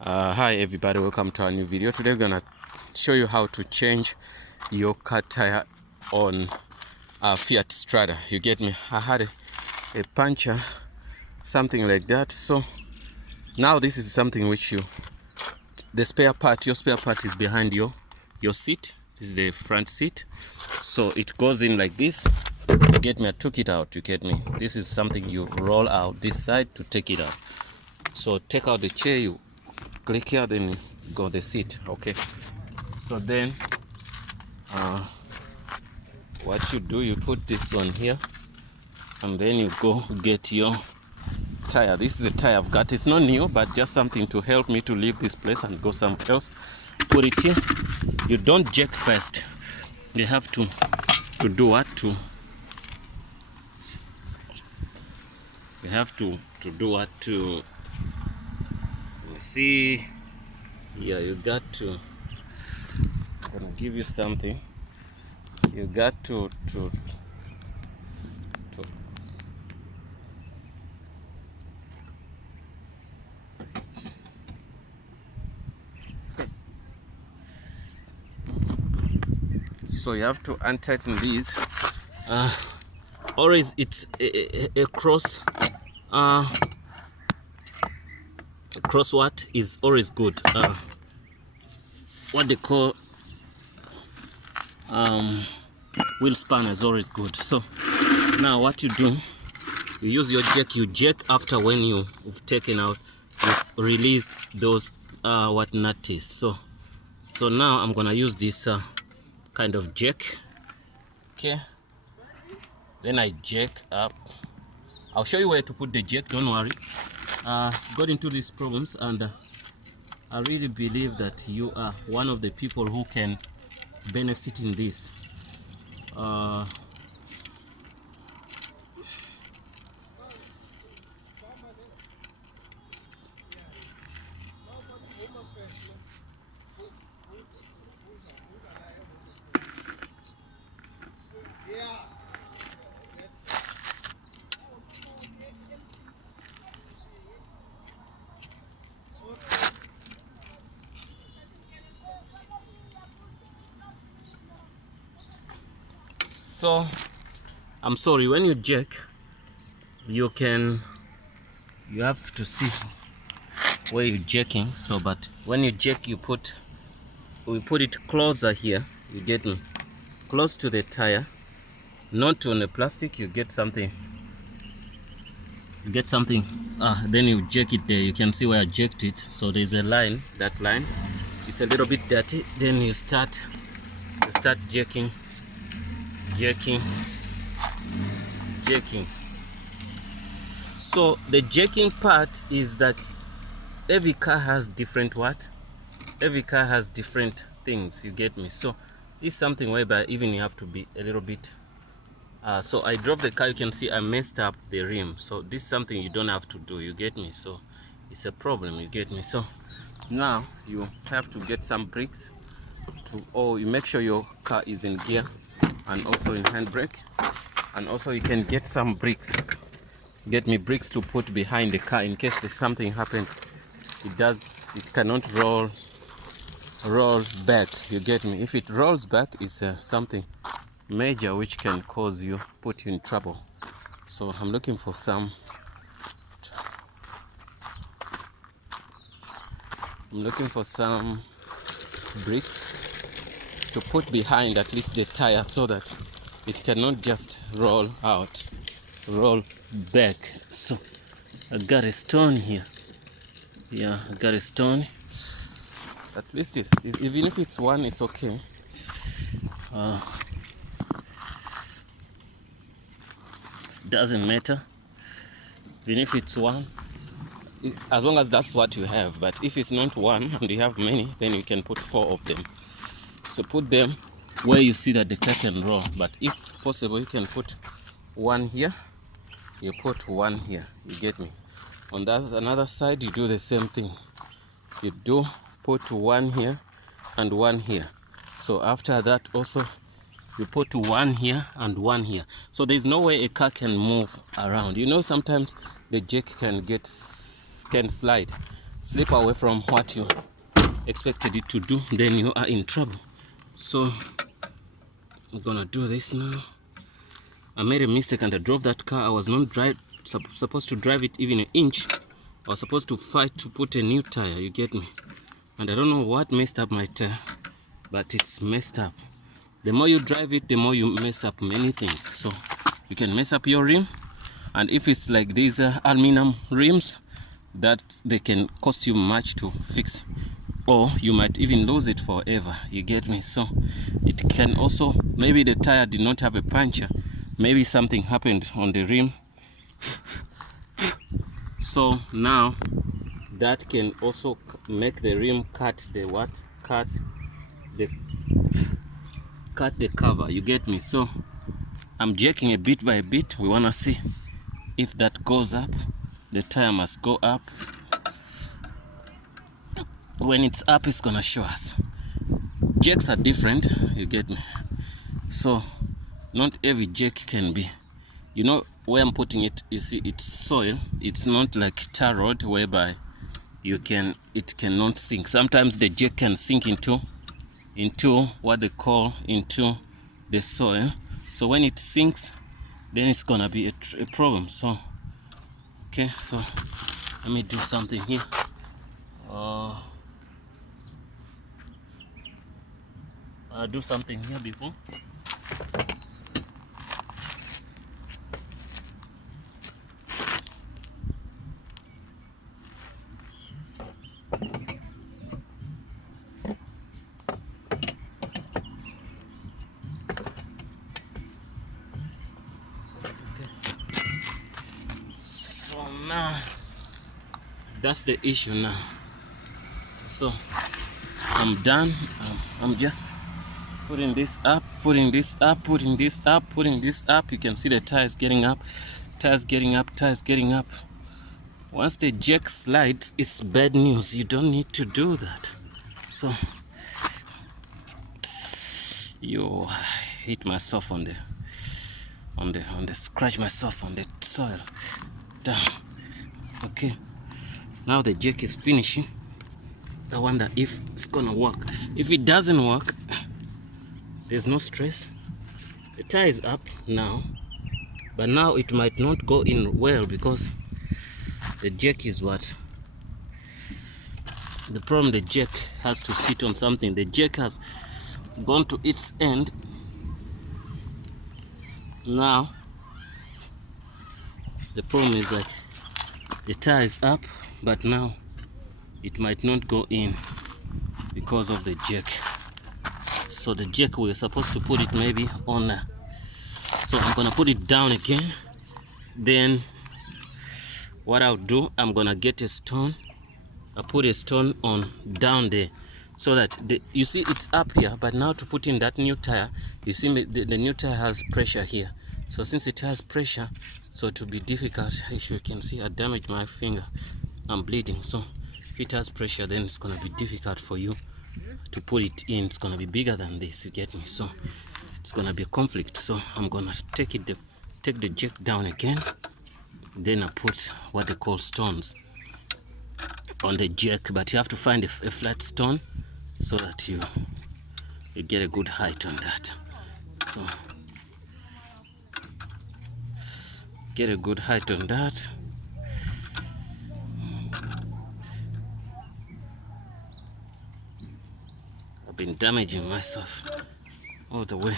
Hi everybody, welcome to our new video. Today we're gonna show you how to change your car tire on a Fiat Strada. You get me? I had a puncture, something like that. So now this is something which your spare part is behind your seat. This is the front seat. So it goes in like this. You get me? I took it out. You get me? This is something you roll out this side to take it out. So take out the chair, you click here, then you go the seat. Okay, so then what you do, you put this one here, and then you go get your tire. This is a tire I've got. It's not new, but just something to help me to leave this place and go somewhere else. Put it here. You don't jack first. You have to do what? You have to do what? To see here, you got to, I'm gonna give you something. You got to so you have to untighten these. Always it's a cross cross what is always good. What they call wheel spanner is always good. So now what you do, you use your jack. You jack after when you've taken out, you've released those what nut is. So now I'm gonna use this kind of jack. Okay, then I jack up. I'll show you where to put the jack, don't worry. Got into these problems, and I really believe that you are one of the people who can benefit in this. So I'm sorry, when you jack, you have to see where you're jacking. So but when you jack, we put it closer here, you get me, close to the tire, not on the plastic. You get something, then you jack it there. You can see where I jacked it. So there's a line, that line is a little bit dirty. Then you start jacking. So the jacking part is that every car has different things, you get me. So it's something whereby even you have to be a little bit so I drove the car. You can see I messed up the rim. So this is something you don't have to do, you get me. So it's a problem, you get me. So now you have to get some brakes you make sure your car is in gear and also in handbrake, and also you can get some bricks, bricks to put behind the car in case there's something happens. It cannot roll back, you get me. If it rolls back, it's something major which can put you in trouble. So I'm looking for some bricks to put behind at least the tire, so that it cannot just roll back. So I got a stone here. Yeah, I got a stone. At least even if it's one, it's okay. It doesn't matter. Even if it's one, as long as that's what you have. But if it's not one and you have many, then you can put 4 of them. So put them where you see that the car can roll. But if possible, you can put one here. You put one here. You get me. On that another side, you do the same thing. You do put one here and one here. So after that, also you put one here and one here. So there's no way a car can move around. You know, sometimes the jack can slide. slip away from what you expected it to do, then you are in trouble. So I'm gonna do this now. I made a mistake and I drove that car. I was not supposed to drive it even an inch. I was supposed to fight to put a new tire, you get me? And I don't know what messed up my tire, but it's messed up. The more you drive it, the more you mess up many things. So you can mess up your rim, and if it's like these aluminum rims, that they can cost you much to fix, or you might even lose it forever, you get me? So it can also, maybe the tire did not have a puncture, maybe something happened on the rim. So now that can also make the rim cut the cover, you get me? So I'm jacking a bit by bit. We want to see if that goes up. The tire must go up. When it's up, it's gonna show us. Jacks are different, you get me? So not every jack can be, you know, where I'm putting it, you see it's soil. It's not like tar road whereby it cannot sink. Sometimes the jack can sink into what they call into the soil. So when it sinks, then it's gonna be a problem. So okay, so let me do something here. I'll do something here before. Now that's the issue now. So I'm done. I'm just putting this up, putting this up, putting this up, putting this up. You can see the tires getting up, tires getting up, tires getting up. Once the jack slides, it's bad news. You don't need to do that. So you hit myself on the scratch myself on the soil. Down. Okay, now the jack is finishing. I wonder if it's gonna work. If it doesn't work, there's no stress. The tire is up now, but now it might not go in well because the jack is what? The problem, the jack has to sit on something. The jack has gone to its end. Now the problem is like the tire is up, but now it might not go in because of the jack. So the jack, we were supposed to put it maybe on so I'm gonna put it down again. Then what I'll do, I'm gonna get a stone. I put a stone on down there so that you see it's up here, but now to put in that new tire, you see the new tire has pressure here. So since it has pressure, so it will be difficult. As you can see, I damaged my finger. I'm bleeding. So if it has pressure, then it's gonna be difficult for you to put it in. It's gonna be bigger than this, you get me? So it's gonna be a conflict. So I'm gonna take the jack down again. Then I put what they call stones on the jack, but you have to find a flat stone so that you get a good height on that. So get a good height on that. I've been damaging myself all the way.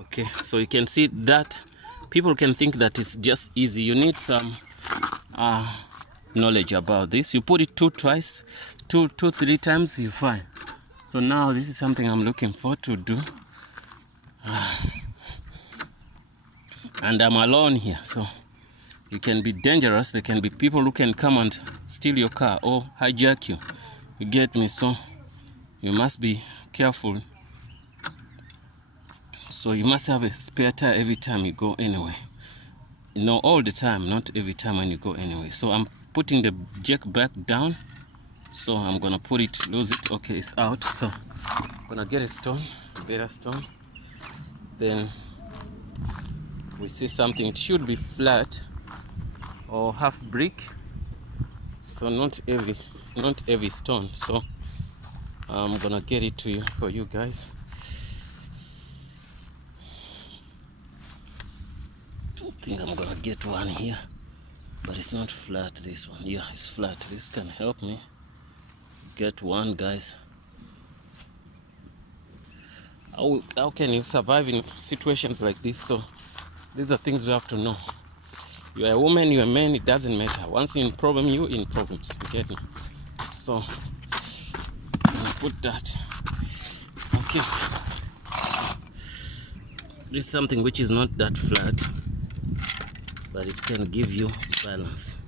Okay, so you can see that people can think that it's just easy. You need some knowledge about this. You put it three times, you're fine. So now this is something I'm looking forward to do. And I'm alone here, so it can be dangerous. There can be people who can come and steal your car or hijack you. You get me? So you must be careful. So you must have a spare tire every time you go anyway. You know, all the time, not every time when you go anyway. So I'm putting the jack back down. So I'm gonna put it, lose it. Okay, it's out. So I'm gonna get a stone, a better stone. Then we see something. It should be flat or half brick. so not heavy stone. So I'm gonna get it to you for you guys. I think I'm gonna get one here, but it's not flat. This one, yeah, it's flat. This can help me get one, guys. How can you survive in situations like this? So these are things we have to know. You're a woman, you're a man, it doesn't matter. Once you're in problem, you're in problems. You get me? So I'm gonna put that. Okay. So, this is something which is not that flat, but it can give you balance.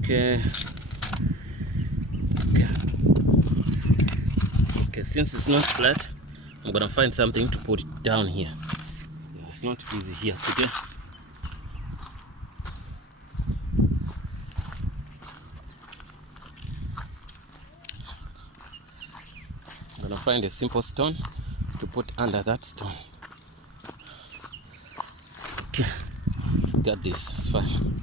Okay. Okay, since it's not flat, I'm gonna find something to put it down here. Yeah, it's not easy here today. I'm gonna find a simple stone to put under that stone. Okay, got this, it's fine.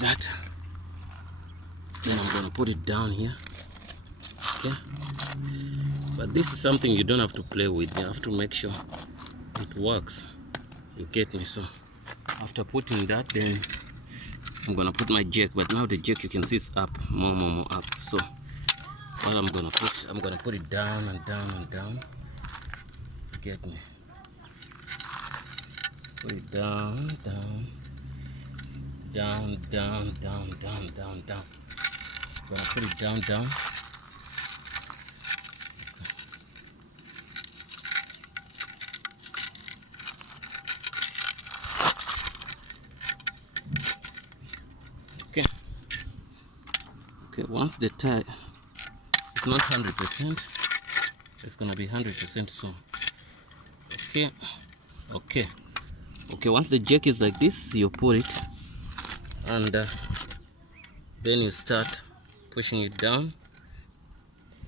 That, then I'm gonna put it down here. Okay, but this is something you don't have to play with. You have to make sure it works. You get me? So after putting that, then I'm gonna put my jack, but now the jack you can see is up, more up. So what I'm gonna put it down and down and down. You get me? Put it down. Down. I'm gonna put it down. Okay, once the tire is not 100%, it's gonna be 100% soon. Okay, once the jack is like this, you put it, and then you start pushing it down.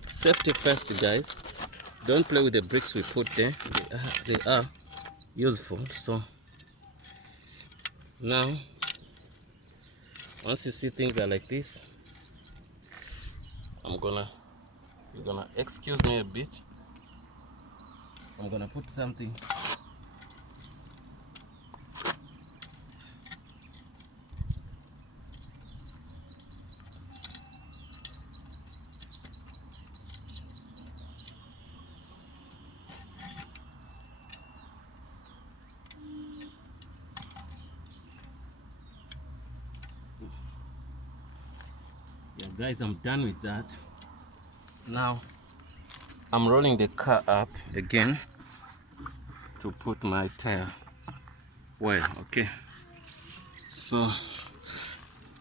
Safety first, guys. Don't play with the bricks we put there. They are useful. So now, once you see things are like this, you're gonna excuse me a bit. I'm gonna put something. Yeah, guys, I'm done with that. Now I'm rolling the car up again to put my tire well. Okay, so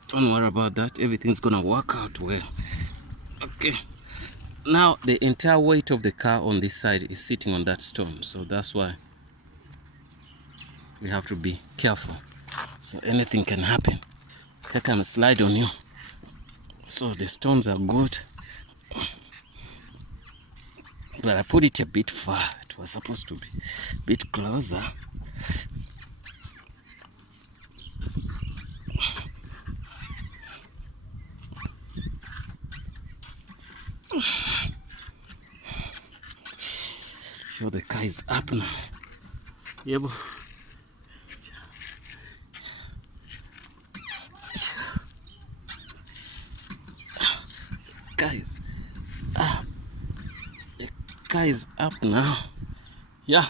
don't worry about that, everything's gonna work out well. Okay, now the entire weight of the car on this side is sitting on that stone, so that's why we have to be careful. So anything can happen. They can slide on you. So the stones are good, but I put it a bit far. It was supposed to be a bit closer. So the car is up now. Yeah, boy. Guys, the car is up now. Yeah,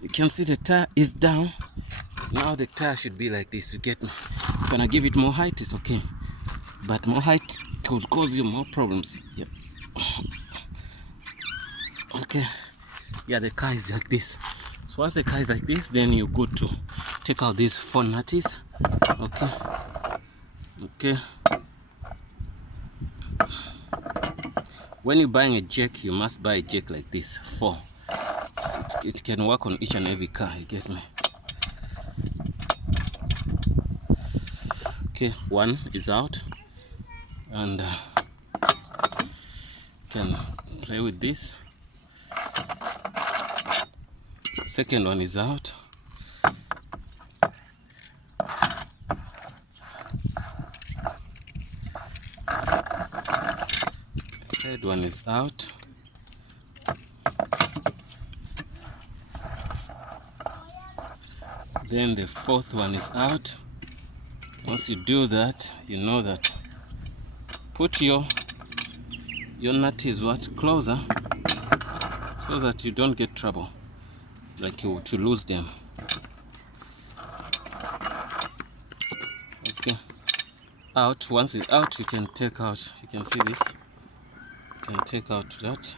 you can see the tire is down. Now the tire should be like this. You get me? When I give it more height, it's okay, but more height could cause you more problems. Yep. Okay, yeah, the car is like this. So once the car is like this, then you're good to take out these 4 nutties. Okay. When you're buying a jack, you must buy a jack like this, 4. It can work on each and every car. You get me? Okay, 1 is out, and can play with this. Second one is out. Third one is out. Then the fourth one is out. Once you do that, you know that put your nut is what closer, so that you don't get trouble, like you to lose them. Okay, out. Once it's out, you can take out. You can see this. You can take out that.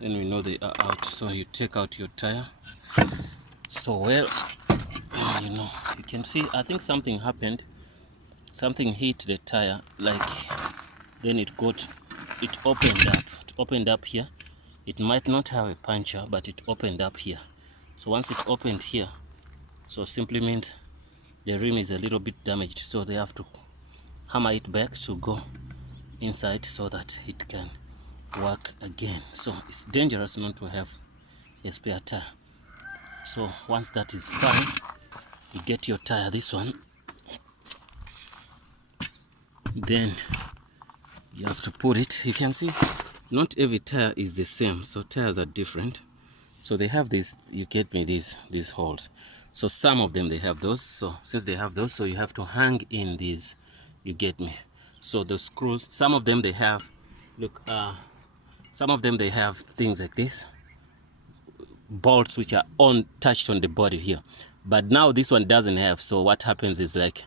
Then we know they are out. So you take out your tire. So well, you know, you can see. I think something happened. Something hit the tire, like then it opened up. It opened up here. It might not have a puncture, but it opened up here. So once it opened here, so simply means the rim is a little bit damaged. So they have to hammer it back to go inside so that it can work again. So it's dangerous not to have a spare tire. So once that is fine, you get your tire, this one. Then you have to put it. You can see not every tire is the same, so tires are different. So they have these, you get me, these holes. So some of them they have those. So since they have those, so you have to hang in these, you get me. So the screws, some of them they have, look, some of them they have things like this, bolts which are touched on the body here. But now this one doesn't have. So what happens is like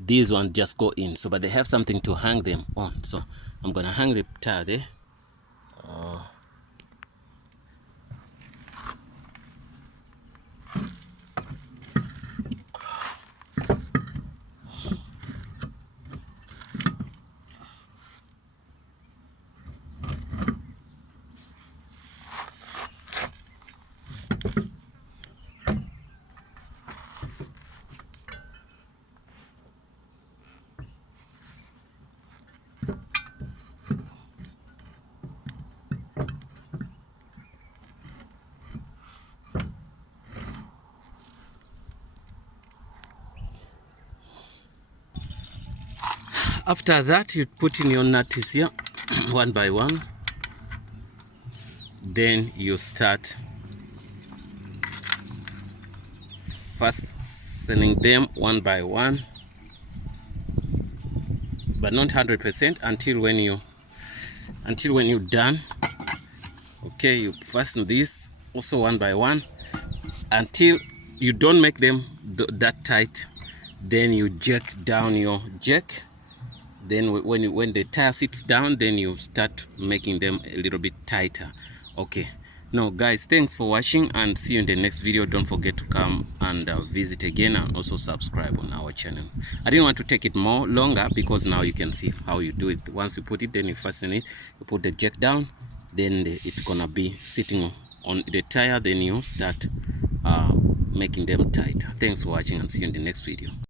these ones just go in. So but they have something to hang them on. So I'm gonna hang the tire there. After that, you put in your nuts here, one by one. Then you start fastening them one by one, but not 100% until when you're done. Okay, you fasten this also one by one until you don't make them that tight. Then you jack down your jack. Then when the tire sits down, then you start making them a little bit tighter. Okay, now guys, thanks for watching and see you in the next video. Don't forget to come and visit again and also subscribe on our channel. I didn't want to take it longer because now you can see how you do it. Once you put it, then you fasten it, you put the jack down, then it's gonna be sitting on the tire. Then you start making them tighter. Thanks for watching and see you in the next video.